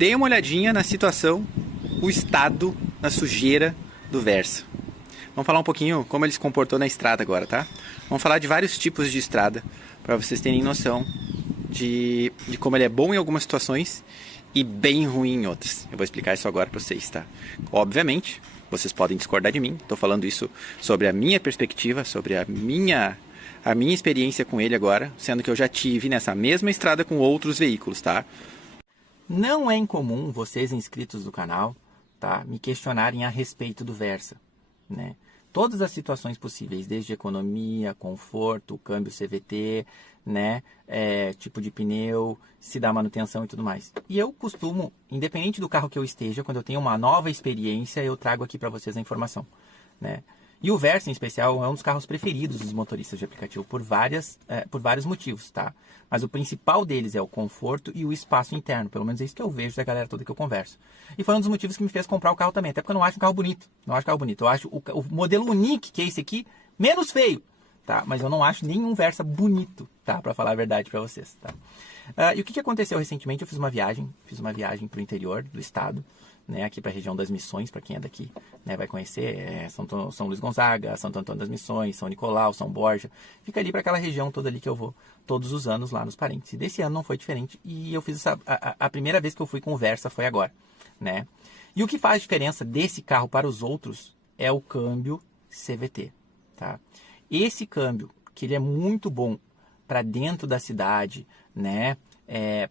Dei uma olhadinha na situação, o estado, na sujeira do Versa. Vamos falar um pouquinho como ele se comportou na estrada agora, tá? Vamos falar de vários tipos de estrada, para vocês terem noção de como ele é bom em algumas situações e bem ruim em outras. Eu vou explicar isso agora para vocês, tá? Obviamente, vocês podem discordar de mim, estou falando isso sobre a minha perspectiva, sobre a minha experiência com ele agora, sendo que eu já tive nessa mesma estrada com outros veículos, tá? Não é incomum vocês inscritos do canal, tá, me questionarem a respeito do Versa, né? Todas as situações possíveis, desde economia, conforto, câmbio CVT, né, tipo de pneu, se dá manutenção e tudo mais. E eu costumo, independente do carro que eu esteja, quando eu tenho uma nova experiência, eu trago aqui para vocês a informação, né? E o Versa, em especial, é um dos carros preferidos dos motoristas de aplicativo por vários motivos, tá? Mas o principal deles é o conforto e o espaço interno. Pelo menos é isso que eu vejo da galera toda que eu converso. E foi um dos motivos que me fez comprar o carro também. Até porque eu não acho um carro bonito. Não acho carro bonito. Eu acho o modelo Unique, que é esse aqui, menos feio, tá? Mas eu não acho nenhum Versa bonito, tá? Pra falar a verdade pra vocês, tá? E o que aconteceu recentemente? Eu fiz uma viagem pro interior do estado, né, aqui para a região das Missões, para quem é daqui, né, vai conhecer, São Luís Gonzaga, Santo Antônio das Missões, São Nicolau, São Borja, fica ali para aquela região toda ali que eu vou todos os anos lá nos parentes. E desse ano não foi diferente, e eu fiz a primeira vez que eu fui com o Versa foi agora, né? E o que faz diferença desse carro para os outros é o câmbio CVT, tá? Esse câmbio, que ele é muito bom para dentro da cidade, né,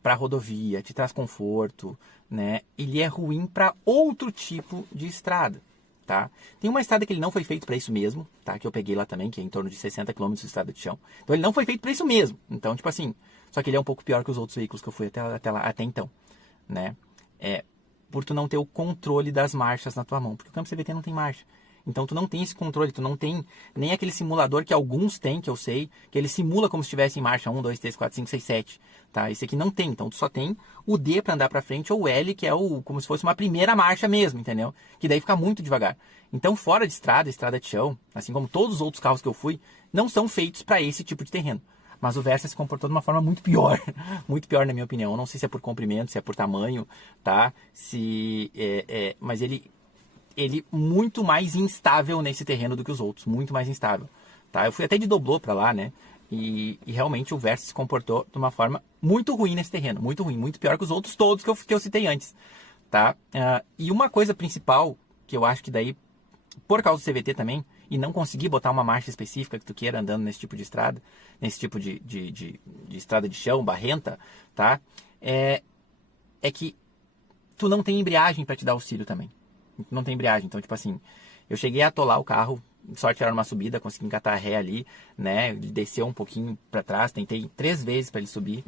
para rodovia, te traz conforto, né? Ele é ruim para outro tipo de estrada, tá? Tem uma estrada que ele não foi feito para isso mesmo, tá? Que eu peguei lá também, que é em torno de 60 km de estrada de chão. Então ele não foi feito para isso mesmo. Então, tipo assim, só que ele é um pouco pior que os outros veículos que eu fui até então, né? Por tu não ter o controle das marchas na tua mão, porque o câmbio CVT não tem marcha. Então tu não tem esse controle, tu não tem nem aquele simulador que alguns têm, que eu sei, que ele simula como se estivesse em marcha 1, 2, 3, 4, 5, 6, 7, tá? Esse aqui não tem, então tu só tem o D para andar para frente ou o L, que é como se fosse uma primeira marcha mesmo, entendeu? Que daí fica muito devagar. Então fora de estrada de chão, assim como todos os outros carros que eu fui, não são feitos para esse tipo de terreno. Mas o Versa se comportou de uma forma muito pior, muito pior na minha opinião. Eu não sei se é por comprimento, se é por tamanho, tá? Mas ele muito mais instável nesse terreno do que os outros, muito mais instável, tá? Eu fui até de doblô para lá, né? E realmente o Versa se comportou de uma forma muito ruim nesse terreno, muito ruim, muito pior que os outros todos que eu citei antes, tá? E uma coisa principal, que eu acho que daí, por causa do CVT também, e não conseguir botar uma marcha específica que tu queira andando nesse tipo de estrada, nesse tipo de estrada de chão, barrenta, tá? É que tu não tem embreagem para te dar auxílio também. Não tem embreagem, então tipo assim, eu cheguei a atolar o carro, sorte era numa subida, consegui engatar a ré ali, né, ele desceu um pouquinho para trás, tentei 3 vezes para ele subir,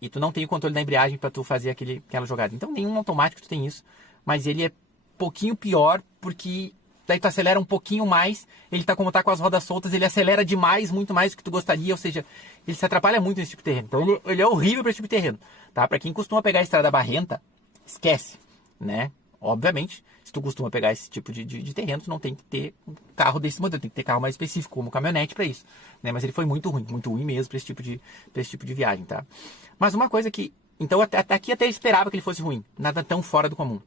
e tu não tem o controle da embreagem para tu fazer aquela jogada, então nenhum automático tu tem isso, mas ele é pouquinho pior, porque daí tu acelera um pouquinho mais, ele como tá com as rodas soltas, ele acelera demais, muito mais do que tu gostaria, ou seja, ele se atrapalha muito nesse tipo de terreno, então ele é horrível para esse tipo de terreno, tá, para quem costuma pegar a estrada barrenta, esquece, né, obviamente. Se tu costuma pegar esse tipo de terreno, tu não tem que ter um carro desse modelo, tem que ter carro mais específico, como caminhonete para isso, né? Mas ele foi muito ruim mesmo para esse tipo de viagem, tá? Mas uma coisa que, então até aqui até esperava que ele fosse ruim, nada tão fora do comum.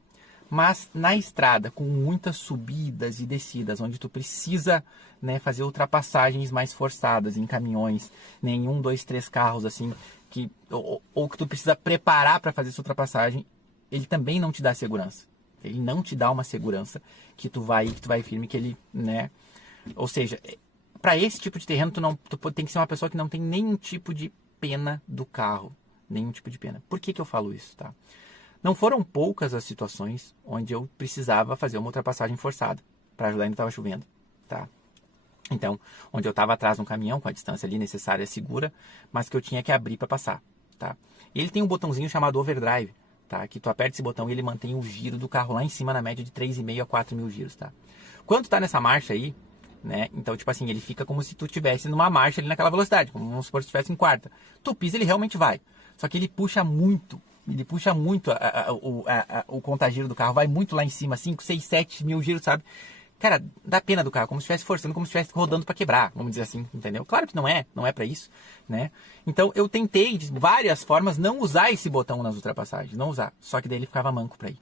Mas na estrada, com muitas subidas e descidas, onde tu precisa, né, fazer ultrapassagens mais forçadas em caminhões, em 1, 2, 3 carros assim, ou que tu precisa preparar para fazer essa ultrapassagem, ele também não te dá segurança. Ele não te dá uma segurança que tu vai firme, que ele, né? Ou seja, para esse tipo de terreno, tu tem que ser uma pessoa que não tem nenhum tipo de pena do carro. Nenhum tipo de pena. Por que eu falo isso, tá? Não foram poucas as situações onde eu precisava fazer uma ultrapassagem forçada para ajudar, ainda estava chovendo, tá? Então, onde eu estava atrás de um caminhão com a distância ali necessária, segura, mas que eu tinha que abrir para passar, tá? E ele tem um botãozinho chamado overdrive, tá? Que tu aperta esse botão e ele mantém o giro do carro lá em cima na média de 3.500 a 4.000 giros, tá? Quando tu tá nessa marcha aí, né? Então, tipo assim, ele fica como se tu estivesse numa marcha ali naquela velocidade, como vamos supor que tu estivesse em quarta. Tu pisa, ele realmente vai. Só que ele puxa muito o contagiro do carro, vai muito lá em cima, 5, 6, 7 mil giros, sabe? cara, dá pena do carro, como se estivesse forçando, como se estivesse rodando para quebrar, vamos dizer assim, entendeu? Claro que não é para isso, né? Então eu tentei de várias formas não usar esse botão nas ultrapassagens, não usar, só que daí ele ficava manco para ir.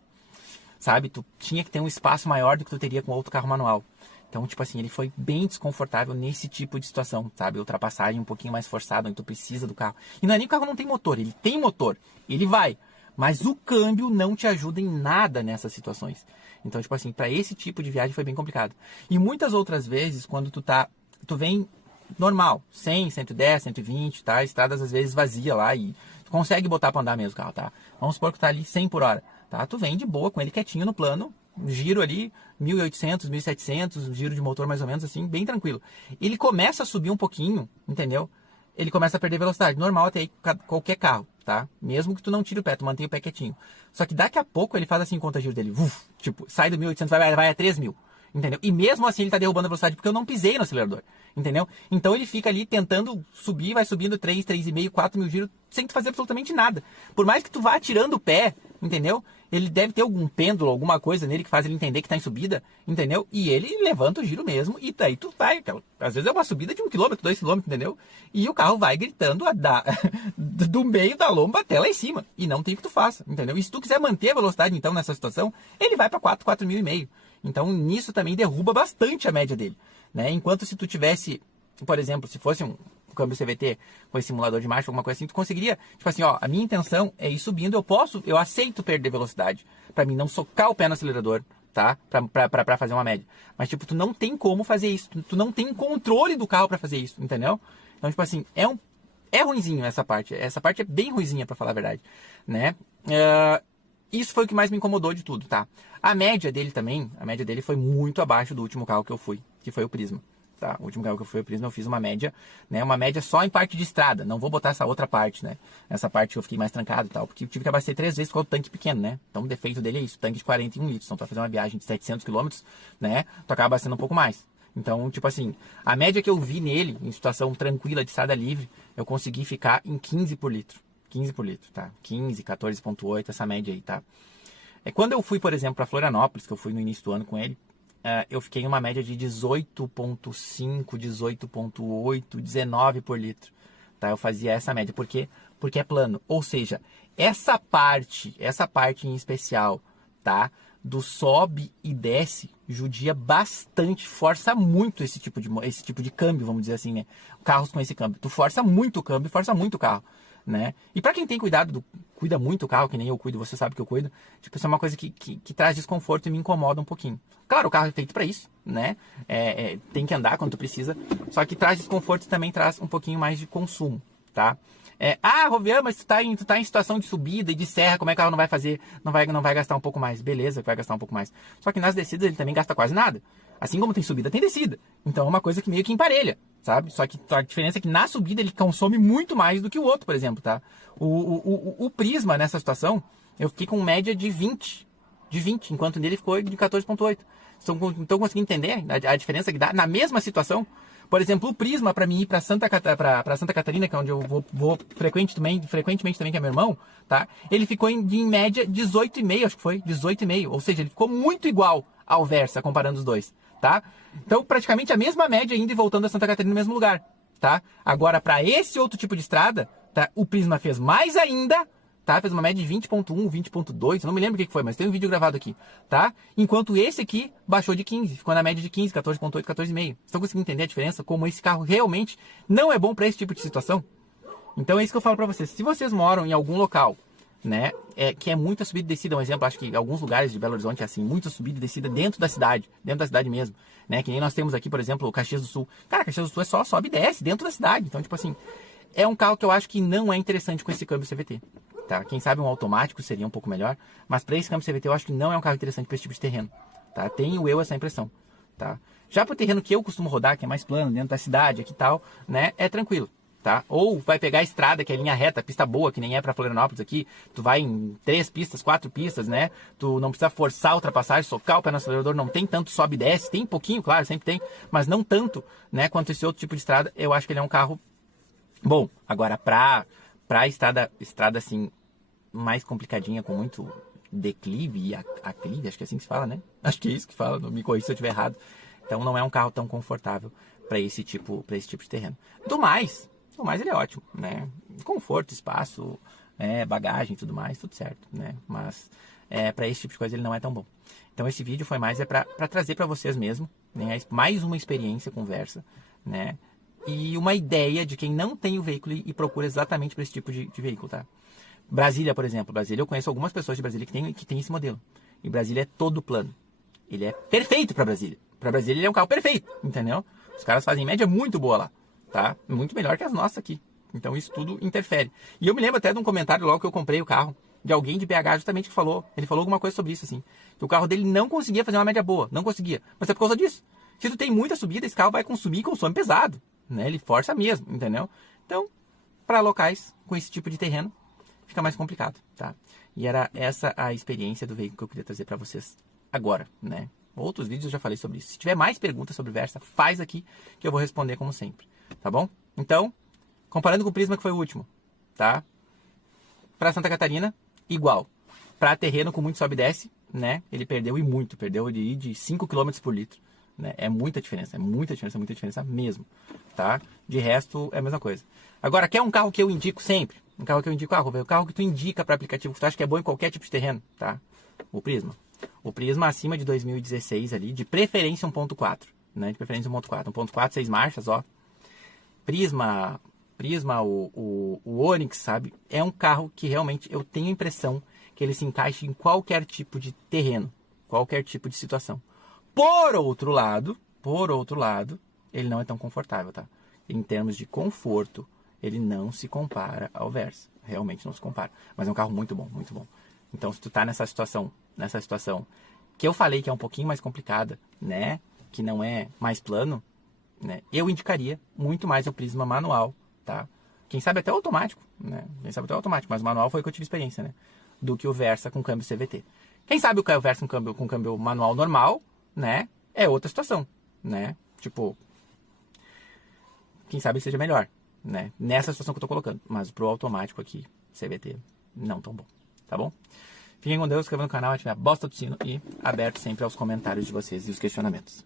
Sabe, tu tinha que ter um espaço maior do que tu teria com outro carro manual. Então, tipo assim, ele foi bem desconfortável nesse tipo de situação, sabe? Ultrapassagem um pouquinho mais forçada, onde tu precisa do carro. E não é nem que o carro não tem motor, ele tem motor, ele vai. Mas o câmbio não te ajuda em nada nessas situações. Então, tipo assim, para esse tipo de viagem foi bem complicado. E muitas outras vezes, quando tu vem normal, 100, 110, 120, tá? Estradas às vezes vazia lá e tu consegue botar para andar mesmo o carro, tá? Vamos supor que tá ali 100 por hora, tá? Tu vem de boa com ele quietinho no plano, giro ali 1.800, 1.700, giro de motor mais ou menos assim, bem tranquilo. Ele começa a subir um pouquinho, entendeu? Ele começa a perder velocidade, normal até aí qualquer carro, tá? Mesmo que tu não tire o pé, tu mantém o pé quietinho. Só que daqui a pouco ele faz assim conta giro dele, tipo, sai do 1.800, vai a 3.000, entendeu? E mesmo assim ele tá derrubando a velocidade porque eu não pisei no acelerador, entendeu? Então ele fica ali tentando subir, vai subindo 3, 3,5, 4 mil giros sem tu fazer absolutamente nada. Por mais que tu vá tirando o pé, entendeu? Ele deve ter algum pêndulo, alguma coisa nele que faz ele entender que tá em subida, entendeu? E ele levanta o giro mesmo e daí tu vai. Às vezes é uma subida de 1 quilômetro, 2 quilômetros, entendeu? E o carro vai gritando do meio da lomba até lá em cima. E não tem o que tu faça, entendeu? E se tu quiser manter a velocidade, então, nessa situação, ele vai para 4.500. Então, nisso também derruba bastante a média dele, né? Enquanto se tu tivesse, por exemplo, se fosse um câmbio CVT com esse simulador de marcha, alguma coisa assim, tu conseguiria, tipo assim, ó, a minha intenção é ir subindo, eu aceito perder velocidade, pra mim não socar o pé no acelerador, tá? Pra fazer uma média. Mas, tipo, tu não tem como fazer isso, tu não tem controle do carro pra fazer isso, entendeu? Então, tipo assim, é ruinzinho essa parte é bem ruinzinha, pra falar a verdade, né? Isso foi o que mais me incomodou de tudo, tá? A média dele foi muito abaixo do último carro que eu fui, que foi o Prisma. Tá? O último carro que eu fui, o Prisma, eu fiz uma média, né? Uma média só em parte de estrada. Não vou botar essa outra parte, né? Essa parte eu fiquei mais trancado e tal, porque eu tive que abastecer 3 vezes com o tanque pequeno, né? Então o defeito dele é isso, tanque de 41 litros. Então, para fazer uma viagem de 700 km, né? Tu acaba abastecendo um pouco mais. Então, tipo assim, a média que eu vi nele, em situação tranquila de estrada livre, eu consegui ficar em 15 por litro. 15 por litro, tá? 15, 14,8, essa média aí, tá? Quando eu fui, por exemplo, para Florianópolis, que eu fui no início do ano com ele, eu fiquei em uma média de 18,5, 18,8, 19 por litro. Tá? Eu fazia essa média. Por quê? Porque é plano. Ou seja, essa parte em especial, tá? Do sobe e desce, judia bastante, força muito esse tipo de câmbio, vamos dizer assim, né? Carros com esse câmbio. Tu força muito o câmbio, força muito o carro, né? E para quem tem cuida muito o carro, que nem eu cuido, você sabe que eu cuido, tipo, isso é uma coisa que traz desconforto e me incomoda um pouquinho. Claro, o carro é feito para isso, né? Tem que andar quando tu precisa, só que traz desconforto e também traz um pouquinho mais de consumo, tá? Rovian, mas tu tá em situação de subida e de serra, como é que o carro não vai fazer, não vai gastar um pouco mais? Beleza, vai gastar um pouco mais. Só que nas descidas ele também gasta quase nada. Assim como tem subida, tem descida. Então é uma coisa que meio que emparelha, sabe? Só que a diferença é que na subida ele consome muito mais do que o outro, por exemplo, tá? O Prisma, nessa situação, eu fiquei com média de 20, enquanto nele ficou de 14,8. Então conseguindo entender a diferença que dá na mesma situação? Por exemplo, o Prisma, para mim ir para Santa Catarina, que é onde eu vou frequentemente também, que é meu irmão, tá? Ele ficou em média 18,5, acho que foi, 18,5. Ou seja, ele ficou muito igual ao Versa, comparando os dois, tá? Então, praticamente a mesma média indo e voltando a Santa Catarina no mesmo lugar, tá? Agora, para esse outro tipo de estrada, tá? O Prisma fez mais ainda, tá? Fez uma média de 20,1, 20,2, não me lembro o que foi, mas tem um vídeo gravado aqui, tá? Enquanto esse aqui baixou de 15, ficou na média de 15, 14,8, 14,5. Estão conseguindo entender a diferença? Como esse carro realmente não é bom para esse tipo de situação? Então é isso que eu falo para vocês. Se vocês moram em algum local, né, que é muita subida e descida, um exemplo, acho que em alguns lugares de Belo Horizonte é assim, muita subida e descida dentro da cidade mesmo, né? Que nem nós temos aqui, por exemplo, o Caxias do Sul. Cara, Caxias do Sul é só sobe e desce dentro da cidade. Então, tipo assim, é um carro que eu acho que não é interessante com esse câmbio CVT. Tá? Quem sabe um automático seria um pouco melhor, mas para esse câmbio CVT eu acho que não é um carro interessante para esse tipo de terreno, tá? Tenho eu essa impressão, tá? Já para o terreno que eu costumo rodar, que é mais plano, dentro da cidade aqui e tal, né, é tranquilo, tá? Ou vai pegar a estrada, que é linha reta, pista boa, que nem é para Florianópolis aqui, tu vai em 3 pistas, 4 pistas, né? Tu não precisa forçar a ultrapassagem, socar o pé no acelerador, não tem tanto sobe e desce, tem pouquinho, claro, sempre tem, mas não tanto, né, quanto esse outro tipo de estrada. Eu acho que ele é um carro bom. Agora, para estrada assim, mais complicadinha, com muito declive e aclive, acho que é assim que se fala, né? Acho que é isso que fala, não me corrija se eu estiver errado. Então não é um carro tão confortável para esse tipo de terreno. Do mais ele é ótimo, né? Conforto, espaço, bagagem, tudo mais, tudo certo, né? Mas para esse tipo de coisa ele não é tão bom. Então esse vídeo foi mais para trazer para vocês mesmo, né? Mais uma experiência com Versa, né? E uma ideia de quem não tem o veículo e procura exatamente para esse tipo de veículo, tá? Brasília, por exemplo. Brasília, eu conheço algumas pessoas de Brasília que tem esse modelo. E Brasília é todo plano. Ele é perfeito para Brasília. Para Brasília ele é um carro perfeito, entendeu? Os caras fazem média muito boa lá, tá? Muito melhor que as nossas aqui. Então isso tudo interfere. E eu me lembro até de um comentário logo que eu comprei o carro, de alguém de BH justamente que falou. Ele falou alguma coisa sobre isso, assim. Que o carro dele não conseguia fazer uma média boa. Não conseguia. Mas é por causa disso. Se tu tem muita subida, esse carro vai consumir e consome pesado, né? Ele força mesmo, entendeu? Então, para locais com esse tipo de terreno, fica mais complicado, tá? E era essa a experiência do veículo que eu queria trazer para vocês agora, né? Outros vídeos eu já falei sobre isso. Se tiver mais perguntas sobre Versa, faz aqui que eu vou responder como sempre, tá bom? Então, comparando com o Prisma que foi o último, tá? Para Santa Catarina, igual. Para terreno com muito sobe e desce, né? Ele perdeu e muito, perdeu de 5 km por litro, né? É muita diferença mesmo, tá? De resto, é a mesma coisa. Agora, quer um carro que eu indico sempre? Um carro que eu indico, o carro que tu indica para aplicativo que tu acha que é bom em qualquer tipo de terreno, tá? O Prisma. O Prisma acima de 2016 ali, de preferência 1.4, né? De preferência 1.4. 1.4, 6 marchas, ó. Prisma, o Onix, sabe? É um carro que realmente eu tenho a impressão que ele se encaixa em qualquer tipo de terreno, qualquer tipo de situação. Por outro lado, ele não é tão confortável, tá? Em termos de conforto, ele não se compara ao Versa. Realmente não se compara. Mas é um carro muito bom, muito bom. Então, se tu tá nessa situação que eu falei que é um pouquinho mais complicada, né? Que não é mais plano, né? Eu indicaria muito mais o Prisma manual, tá? Quem sabe até o automático, né? Mas o manual foi o que eu tive experiência, né? Do que o Versa com câmbio CVT. Quem sabe o Versa com câmbio manual normal, né? É outra situação, né? Tipo, quem sabe seja melhor, né? Nessa situação que eu tô colocando. Mas pro automático aqui, CVT, não tão bom, tá bom? Fiquem com Deus, inscreva no canal, ative a bosta do sino e aberto sempre aos comentários de vocês e os questionamentos.